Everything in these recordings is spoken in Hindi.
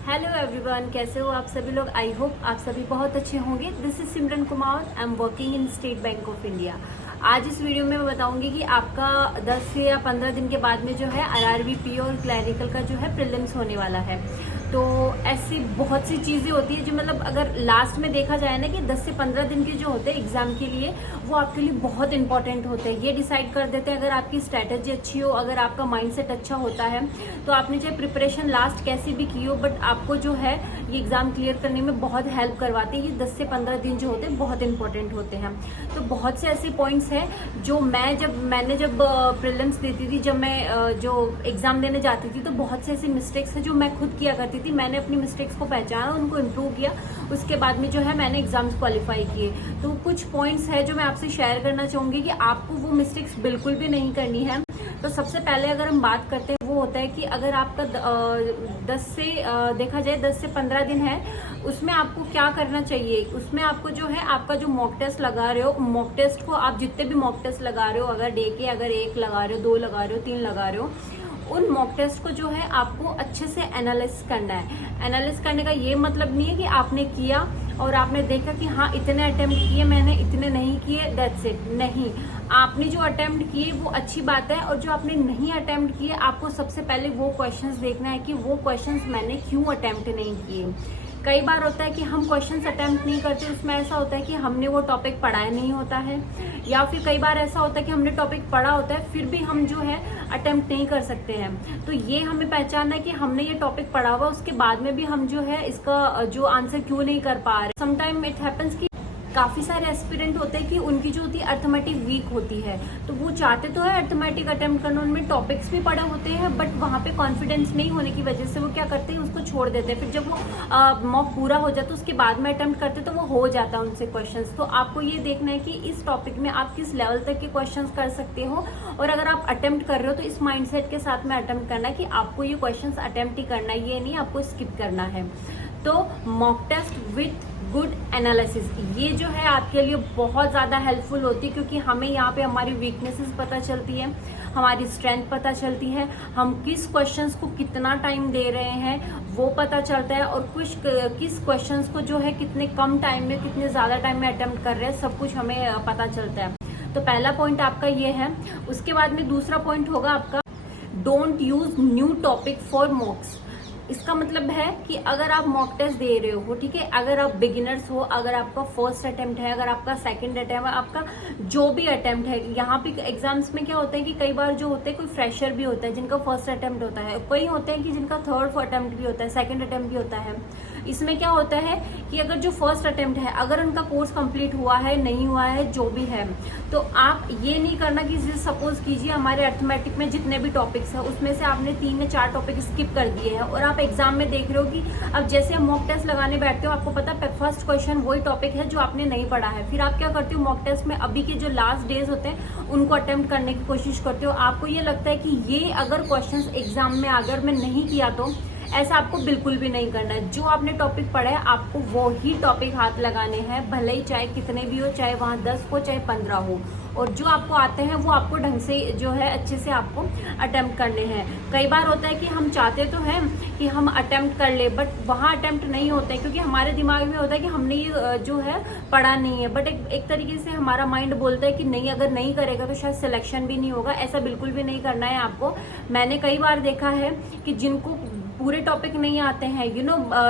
हेलो एवरीवन, कैसे हो आप सभी लोग। आई होप आप सभी बहुत अच्छे होंगे। This is Simran Kumar, I am working in state bank of India. आज इस वीडियो में मैं बताऊंगी कि आपका 10 से या 15 दिन के बाद में जो है आरआरबी और क्लैरिकल का जो है प्रीलिम्स होने वाला है। तो ऐसी बहुत सी चीज़ें होती है जो मतलब अगर लास्ट में देखा जाए ना कि 10 से 15 दिन के जो होते हैं एग्जाम के लिए, वो आपके लिए बहुत इंपॉर्टेंट होते हैं। ये डिसाइड कर देते हैं अगर आपकी स्ट्रैटेजी अच्छी हो, अगर आपका माइंडसेट अच्छा होता है तो आपने चाहे प्रिपरेशन लास्ट कैसी भी की हो, बट आपको जो है ये एग्जाम क्लियर करने में बहुत हेल्प करवाते हैं। ये 10 से 15 दिन जो होते हैं बहुत इंपॉर्टेंट होते हैं। तो बहुत से ऐसे पॉइंट्स हैं जो मैंने जब प्रीलिम्स देती थी, जब मैं जो एग्जाम देने जाती थी, तो बहुत से ऐसे मिस्टेक्स हैं जो मैं खुद किया करती थी। मैंने अपनी मिस्टेक्स को पहचाना, उनको इम्प्रूव किया, उसके बाद में जो है मैंने एग्जाम्स क्वालिफाई किए। तो कुछ पॉइंट्स है जो मैं आपसे शेयर करना चाहूंगी कि आपको वो मिस्टेक्स बिल्कुल भी नहीं करनी है। तो सबसे पहले अगर हम बात करते हैं, वो होता है कि अगर आपका 10 से देखा जाए 10 से 15 दिन है, उसमें आपको क्या करना चाहिए। उसमें आपको जो है आपका जो मॉक टेस्ट लगा रहे हो, मॉक टेस्ट को आप जितने भी मॉक टेस्ट लगा रहे हो, अगर डे के अगर 1 लगा रहे हो, 2 लगा रहे हो, 3 लगा रहे हो, उन मॉक टेस्ट को जो है आपको अच्छे से एनालिसिस करना है। एनालिसिस करने का ये मतलब नहीं है कि आपने किया और आपने देखा कि हाँ इतने अटेम्प्ट किए मैंने, इतने नहीं किए, दैट्स इट। नहीं, आपने जो अटेम्प्ट किए वो अच्छी बात है, और जो आपने नहीं अटेम्प्ट किए आपको सबसे पहले वो क्वेश्चंस देखना है कि वो क्वेश्चंस मैंने क्यों अटेम्प्ट नहीं किए। कई बार होता है कि हम क्वेश्चंस अटेम्प्ट नहीं करते, उसमें ऐसा होता है कि हमने वो टॉपिक पढ़ाया नहीं होता है, या फिर कई बार ऐसा होता है कि हमने टॉपिक पढ़ा होता है फिर भी हम जो है अटेम्प्ट नहीं कर सकते हैं। तो ये हमें पहचानना है कि हमने ये टॉपिक पढ़ा हुआ, उसके बाद में भी हम जो है इसका जो आंसर क्यों नहीं कर पा रहे। समटाइम इट हैपेंस कि काफी सारे एस्पिरेंट होते हैं कि उनकी जो होती है अर्थमेटिक वीक होती है, तो वो चाहते तो है अर्थमेटिक अटेम्प्ट करना, उनमें टॉपिक्स भी पढ़े होते हैं, बट वहाँ पे कॉन्फिडेंस नहीं होने की वजह से वो क्या करते हैं, उसको छोड़ देते हैं। फिर जब वो मॉक पूरा हो जाता है उसके बाद में अटेम्प्ट करते तो वो हो जाता है उनसे क्वेश्चंस। तो आपको ये देखना है कि इस टॉपिक में आप किस लेवल तक के क्वेश्चंस कर सकते हो, और अगर आप अटेम्प्ट कर रहे हो तो इस माइंडसेट के साथ में अटेम्प्ट करना है कि आपको ये क्वेश्चंस अटेम्प्ट ही करना है, ये नहीं आपको स्किप करना है। तो mock test with good analysis ये जो है आपके लिए बहुत ज़्यादा हेल्पफुल होती है, क्योंकि हमें यहाँ पे हमारी वीकनेसेस पता चलती है, हमारी स्ट्रेंथ पता चलती है, हम किस क्वेश्चंस को कितना टाइम दे रहे हैं वो पता चलता है, और किस क्वेश्चंस को जो है कितने कम टाइम में कितने ज़्यादा टाइम में अटेम्प्ट कर रहे हैं, सब कुछ हमें पता चलता है। तो पहला पॉइंट आपका ये है। उसके बाद में दूसरा पॉइंट होगा आपका, don't use new topic for मॉक्स। इसका मतलब है कि अगर आप मॉक टेस्ट दे रहे हो, ठीक है, अगर आप बिगिनर्स हो, अगर आपका फर्स्ट अटेम्प्ट है, अगर आपका सेकंड अटेम्प्ट है, आपका जो भी अटेम्प्ट है, यहाँ पे एग्जाम्स में क्या होता है कि कई बार जो होते हैं कोई फ्रेशर भी होता है जिनका फर्स्ट अटेम्प्ट होता है, कई होते हैं कि जिनका थर्ड अटेम्प्ट भी होता है, सेकंड अटेम्प्ट भी होता है। इसमें क्या होता है कि अगर जो फर्स्ट अटेम्प्ट है, अगर उनका कोर्स कंप्लीट हुआ है नहीं हुआ है जो भी है, तो आप ये नहीं करना कि सपोज कीजिए हमारे अर्थमेटिक में जितने भी टॉपिक्स है उसमें से आपने 3 या 4 टॉपिक स्किप कर दिए हैं, और आप एग्जाम में देख रहे हो कि अब जैसे आप मॉक टेस्ट लगाने बैठते हो, आपको पता है फर्स्ट क्वेश्चन वही टॉपिक है जो आपने नहीं पढ़ा है, फिर आप क्या करते हो मॉक टेस्ट में अभी के जो लास्ट डेज होते हैं उनको अटेम्प्ट करने की कोशिश करते हो। आपको ये लगता है कि ये अगर क्वेश्चन एग्जाम में अगर मैं नहीं किया तो, ऐसा आपको बिल्कुल भी नहीं करना है। जो आपने टॉपिक पढ़ा है आपको वो ही टॉपिक हाथ लगाने हैं, भले ही चाहे कितने भी हो, चाहे वहां 10 हो चाहे 15 हो, और जो आपको आते हैं वो आपको ढंग से जो है अच्छे से आपको अटेम्प्ट करने हैं। कई बार होता है कि हम चाहते तो हैं कि हम अटेम्प्ट कर ले, बट वहाँ अटेम्प्ट नहीं होते हैं, क्योंकि हमारे दिमाग में होता है कि हमने ये जो है पढ़ा नहीं है, बट एक तरीके से हमारा माइंड बोलता है कि नहीं, अगर नहीं करेगा तो शायद सिलेक्शन भी नहीं होगा। ऐसा बिल्कुल भी नहीं करना है आपको। मैंने कई बार देखा है कि जिनको पूरे टॉपिक नहीं आते हैं,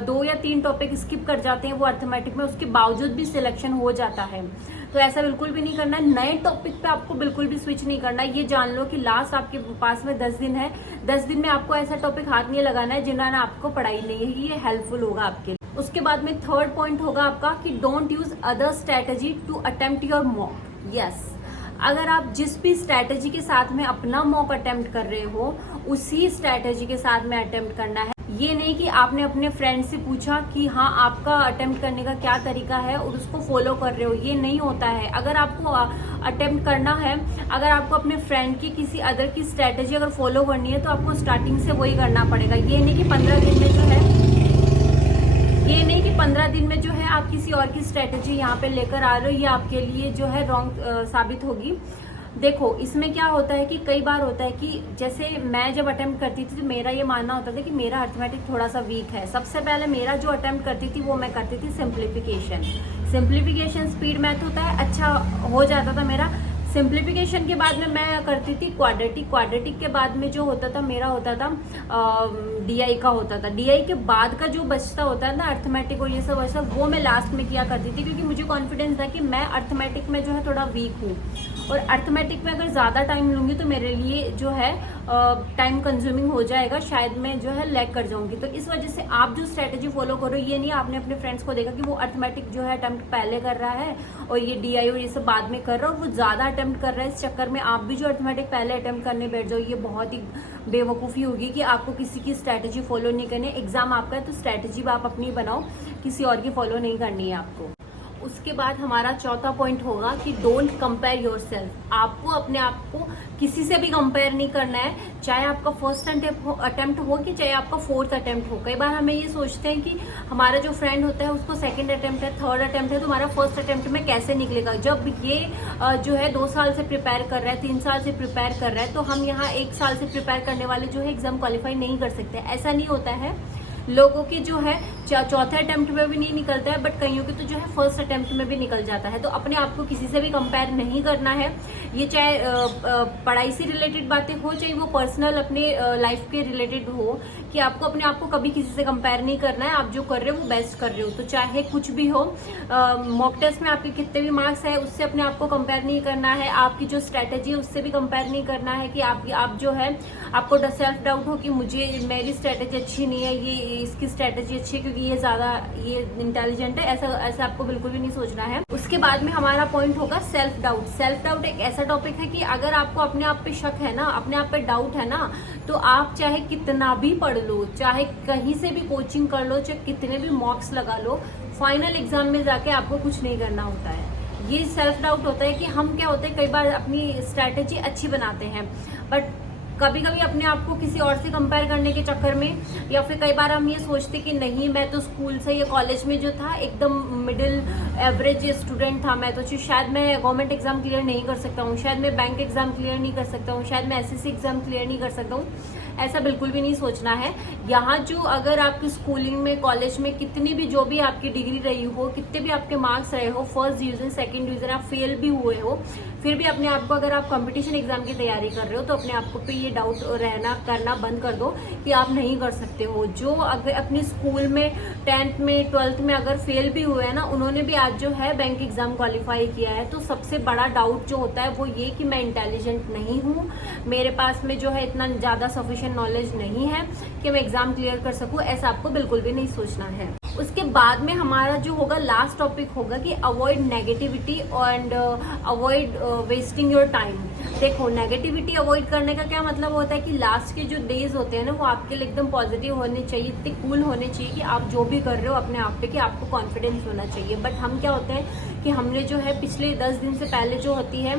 2 या 3 टॉपिक स्किप कर जाते हैं वो अर्थमेटिक में, उसके बावजूद भी सिलेक्शन हो जाता है। तो ऐसा बिल्कुल भी नहीं करना है। नए टॉपिक पे आपको बिल्कुल भी स्विच नहीं करना है। ये जान लो कि लास्ट आपके पास में 10 दिन है, 10 दिन में आपको ऐसा टॉपिक हाथ नहीं लगाना है जिन्होंने आपको पढ़ाई नहीं है, ये हेल्पफुल होगा आपके लिए। उसके बाद में थर्ड पॉइंट होगा आपका कि don't use other strategy to attempt your mock. Yes, अगर आप जिस भी स्ट्रैटेजी के साथ में अपना मॉक अटेम्प्ट कर रहे हो उसी स्ट्रैटेजी के साथ में अटेम्प्ट करना है। ये नहीं कि आपने अपने फ्रेंड से पूछा कि हाँ आपका अटेम्प्ट करने का क्या तरीका है और उसको फॉलो कर रहे हो, ये नहीं होता है। अगर आपको अटेम्प्ट करना है, अगर आपको अपने फ्रेंड की किसी अदर की स्ट्रैटेजी अगर फॉलो करनी है तो आपको स्टार्टिंग से वही करना पड़ेगा। ये नहीं कि 15 दिन में जो है, ये नहीं कि 15 दिन में जो है आप किसी और की स्ट्रेटेजी यहाँ पे लेकर आ रहे हो, ये आपके लिए जो है रॉन्ग साबित होगी। देखो इसमें क्या होता है कि कई बार होता है कि जैसे मैं जब अटेम्प्ट करती थी तो मेरा ये मानना होता था कि मेरा अर्थमेटिक थोड़ा सा वीक है। सबसे पहले मेरा जो अटेम्प्ट करती थी वो मैं करती थी सिंप्लीफिकेशन स्पीड मैथ होता है, अच्छा हो जाता था मेरा। सिंप्लीफिकेशन के बाद में मैं करती थी क्वाड्रेटिक के बाद में जो होता था मेरा होता था डीआई का होता था। डीआई के बाद का जो बचता होता है ना अर्थमेटिक और ये सब बचता, वो मैं लास्ट में किया करती थी, क्योंकि मुझे कॉन्फिडेंस था कि मैं अर्थमेटिक में जो है थोड़ा वीक हूँ और अर्थमेटिक में अगर ज़्यादा टाइम लूँगी तो मेरे लिए जो है टाइम कंज्यूमिंग हो जाएगा, शायद मैं जो है लैग कर जाऊंगी। तो इस वजह से आप जो स्ट्रेटेजी फॉलो करो, ये नहीं आपने अपने फ्रेंड्स को देखा कि वो अर्थमेटिक जो है अटेम्प्ट पहले कर रहा है और ये डीआई और ये सब बाद में कर रहा है और वो ज़्यादा अटेम्प्ट कर रहा है, इस चक्कर में आप भी जो अर्थमेटिक पहले अटेम्प्ट करने बैठ जाओ। ये बहुत ही बेवकूफ़ी होगी कि आपको किसी की स्ट्रैटेजी फॉलो नहीं करनी। एग्जाम आपका है तो स्ट्रैटेजी आप अपनी बनाओ, किसी और की फॉलो नहीं करनी है आपको। उसके बाद हमारा चौथा पॉइंट होगा कि डोंट कंपेयर योरसेल्फ। आपको अपने आप को किसी से भी कंपेयर नहीं करना है, चाहे आपका फर्स्ट अटेम्प्ट हो कि चाहे आपका फोर्थ अटेम्प्ट हो। कई बार हमें ये सोचते हैं कि हमारा जो फ्रेंड होता है उसको सेकंड अटेम्प्ट है, थर्ड अटेम्प्ट है, तो हमारा फर्स्ट अटेम्प्ट में कैसे निकलेगा। जब ये जो है 2 साल से प्रिपेयर कर रहा है, 3 साल से प्रिपेयर कर रहा है, तो हम यहाँ 1 साल से प्रिपेयर करने वाले जो है एग्जाम क्वालिफाई नहीं कर सकते। ऐसा नहीं होता है, लोगों की जो है चौथे अटेम्प्ट में भी नहीं निकलता है, बट कईयों की तो जो है फर्स्ट अटेम्प्ट में भी निकल जाता है। तो अपने आप को किसी से भी कंपेयर नहीं करना है। ये चाहे पढ़ाई से रिलेटेड बातें हो, चाहे वो पर्सनल अपने लाइफ के रिलेटेड हो, कि आपको अपने आप को कभी किसी से कंपेयर नहीं करना है। आप जो कर रहे हो वो बेस्ट कर रहे हो, तो चाहे कुछ भी हो। मॉक टेस्ट में आपके कितने भी मार्क्स है उससे अपने आप को कंपेयर नहीं करना है। आपकी जो स्ट्रेटेजी है उससे भी कंपेयर नहीं करना है कि आप जो है आपको सेल्फ डाउट हो कि मेरी स्ट्रेटेजी अच्छी नहीं है, ये इसकी स्ट्रेटेजी अच्छी है क्योंकि ये इंटेलिजेंट है। ऐसा आपको बिल्कुल भी नहीं सोचना है। उसके बाद में हमारा पॉइंट होगा सेल्फ डाउट। सेल्फ डाउट एक ऐसा टॉपिक है कि अगर आपको अपने आप पे शक है ना, अपने आप पे डाउट है ना, तो आप चाहे कितना भी पढ़ लो, चाहे कहीं से भी कोचिंग कर लो, चाहे कितने भी मॉक्स लगा लो, फाइनल एग्जाम में जाके आपको कुछ नहीं करना होता है। ये सेल्फ डाउट होता है कि हम क्या होते हैं, कई बार अपनी स्ट्रैटेजी अच्छी बनाते हैं, बट कभी कभी अपने आप को किसी और से कंपेयर करने के चक्कर में, या फिर कई बार हम ये सोचते कि नहीं मैं तो स्कूल से या कॉलेज में जो था एकदम मिडिल एवरेज स्टूडेंट था, मैं तो शायद मैं गवर्नमेंट एग्जाम क्लियर नहीं कर सकता हूँ, शायद मैं बैंक एग्जाम क्लियर नहीं कर सकता हूँ, शायद मैं एसएससी एग्जाम क्लियर नहीं कर सकता हूँ। ऐसा बिल्कुल भी नहीं सोचना है। यहाँ जो अगर आपकी स्कूलिंग में, कॉलेज में कितनी भी जो भी आपकी डिग्री रही हो, कितने भी आपके मार्क्स रहे हो, फर्स्ट डिवीजन, सेकंड डिवीजन, आप फेल भी हुए हो, फिर भी अपने आप को, अगर आप कंपटीशन एग्जाम की तैयारी कर रहे हो तो अपने आप को पे ये डाउट करना बंद कर दो कि आप नहीं कर सकते हो। जो अगर अपने स्कूल में 10th में 12th में अगर फेल भी हुए हैं ना, उन्होंने भी आज जो है बैंक एग्जाम क्वालिफाई किया है। तो सबसे बड़ा डाउट जो होता है वो ये कि मैं इंटेलिजेंट नहीं हूँ, मेरे पास में जो है इतना ज्यादा सफिशिएंट नॉलेज नहीं है कि मैं एग्जाम क्लियर कर सकूं। ऐसा आपको बिल्कुल भी नहीं सोचना है। उसके बाद में हमारा जो होगा लास्ट टॉपिक होगा कि avoid negativity and avoid wasting your time. देखो नेगेटिविटी अवॉइड करने का क्या मतलब होता है कि लास्ट के जो डेज होते हैं ना, वो आपके लिए एकदम पॉजिटिव होने चाहिए, इतने कूल होने चाहिए कि आप जो भी कर रहे हो अपने आप पे, कि आपको कॉन्फिडेंस होना चाहिए। बट हम क्या होते हैं कि हमने जो है पिछले 10 दिन से पहले जो होती है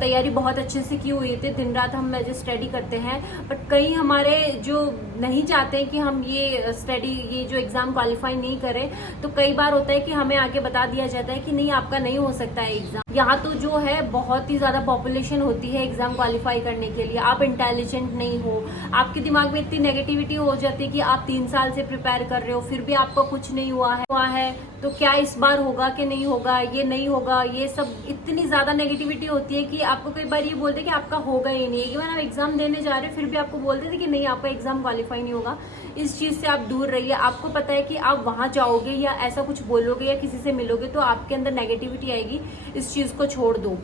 तैयारी बहुत अच्छे से की हुई थी, दिन रात हम जो स्टडी करते हैं, बट कई हमारे जो नहीं चाहते हैं कि हम ये जो एग्जाम क्वालिफाई नहीं करें, तो कई बार होता है कि हमें आगे बता दिया जाता है कि नहीं आपका नहीं हो सकता है एग्जाम। यहाँ तो जो है बहुत ही ज्यादा पॉपुलेशन होती है एग्जाम क्वालिफाई करने के लिए, आप इंटेलिजेंट नहीं हो, आपके दिमाग में इतनी नेगेटिविटी हो जाती है कि आप 3 साल से प्रिपेयर कर रहे हो फिर भी आपको कुछ नहीं हुआ है, तो क्या इस बार होगा कि नहीं होगा, ये नहीं होगा, ये सब इतनी ज्यादा नेगेटिविटी होती है कि आपको कई बार ये बोलते हैं कि आपका होगा ही नहीं। एक बार आप एग्जाम देने जा रहे हैं फिर भी आपको बोलते थे कि नहीं आपका एग्जाम क्वालिफाई नहीं होगा। इस चीज से आप दूर रहिए। आपको पता है कि आप वहां जाओगे या ऐसा कुछ बोलोगे या किसी से मिलोगे तो आपके अंदर नेगेटिविटी आएगी, इस चीज को छोड़ दो।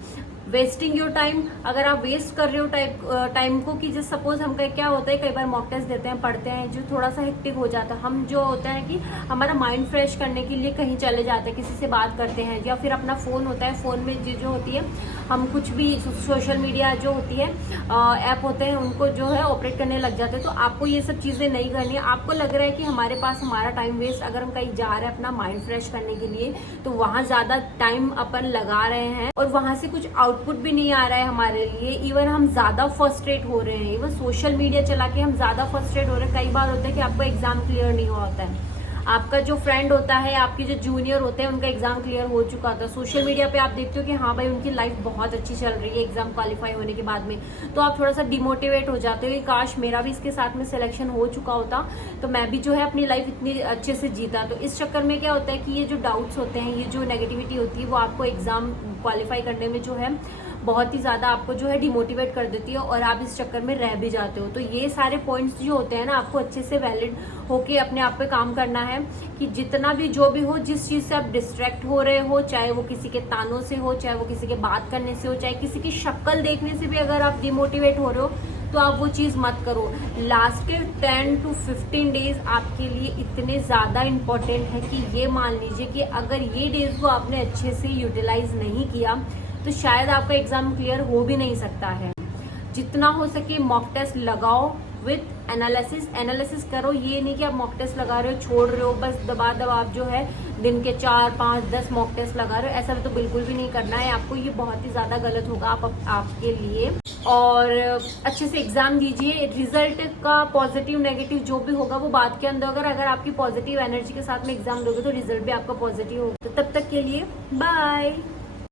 वेस्टिंग योर टाइम, अगर आप वेस्ट कर रहे हो टाइम को, कि जैसे सपोज हम क्या होता है कई बार मॉक टेस्ट देते हैं, पढ़ते हैं, जो थोड़ा सा हेक्टिक हो जाता है, हम जो होता है कि हमारा माइंड फ्रेश करने के लिए कहीं चले जाते हैं, किसी से बात करते हैं, या फिर अपना फोन होता है, फोन में जो होती है हम कुछ भी सोशल मीडिया जो होती है ऐप होते हैं उनको जो है ऑपरेट करने लग जाते हैं। तो आपको ये सब चीजें नहीं करनी है। आपको लग रहा है कि हमारे पास हमारा टाइम वेस्ट, अगर हम कहीं जा रहे हैं अपना माइंड फ्रेश करने के लिए, तो वहां ज्यादा टाइम अपन लगा रहे हैं और वहां से कुछ आउटपुट भी नहीं आ रहा है हमारे लिए। इवन हम ज्यादा फ्रस्ट्रेट हो रहे हैं, इवन सोशल मीडिया चला के हम ज्यादा फ्रस्ट्रेट हो रहे हैं। कई बार होता है कि आपका एग्जाम क्लियर नहीं हुआ होता है, आपका जो फ्रेंड होता है, आपके जो जूनियर होते हैं, उनका एग्जाम क्लियर हो चुका था, सोशल मीडिया पे आप देखते हो कि हाँ भाई उनकी लाइफ बहुत अच्छी चल रही है एग्जाम क्वालिफाई होने के बाद में, तो आप थोड़ा सा डिमोटिवेट हो जाते हो कि काश मेरा भी इसके साथ में सिलेक्शन हो चुका होता तो मैं भी जो है अपनी लाइफ इतनी अच्छे से जीता। तो इस चक्कर में क्या होता है कि ये जो डाउट्स होते हैं, ये जो नेगेटिविटी होती है, वो आपको एग्जाम क्वालिफाई करने में जो है बहुत ही ज्यादा आपको जो है डिमोटिवेट कर देती है और आप इस चक्कर में रह भी जाते हो। तो ये सारे पॉइंट्स जो होते हैं ना, आपको अच्छे से वैलिड होके अपने आप पे काम करना है कि जितना भी जो भी हो, जिस चीज से आप डिस्ट्रैक्ट हो रहे हो, चाहे वो किसी के तानों से हो, चाहे वो किसी के बात करने से हो, चाहे किसी की शक्ल देखने से भी अगर आप डिमोटिवेट हो रहे हो, तो आप वो चीज मत करो। लास्ट के 10 to 15 डेज आपके लिए इतने ज्यादा इंपॉर्टेंट है कि ये मान लीजिए कि अगर ये डेज को आपने अच्छे से यूटिलाइज नहीं किया तो शायद आपका एग्जाम क्लियर हो भी नहीं सकता है। जितना हो सके मॉक टेस्ट लगाओ विथ एनालिसिस करो। ये नहीं कि आप मॉक टेस्ट लगा रहे हो, छोड़ रहे हो, बस दबा आप जो है दिन के 4, 5, 10 मॉक टेस्ट लगा रहे हो, ऐसा तो बिल्कुल भी नहीं करना है आपको। ये बहुत ही ज्यादा गलत होगा आपके लिए। और अच्छे से एग्जाम दीजिए। रिजल्ट का पॉजिटिव नेगेटिव जो भी होगा वो बात के अंदर, अगर आपकी पॉजिटिव एनर्जी के साथ में एग्जाम दोगे तो रिजल्ट भी आपका पॉजिटिव होगा। तो तब तक के लिए बाय।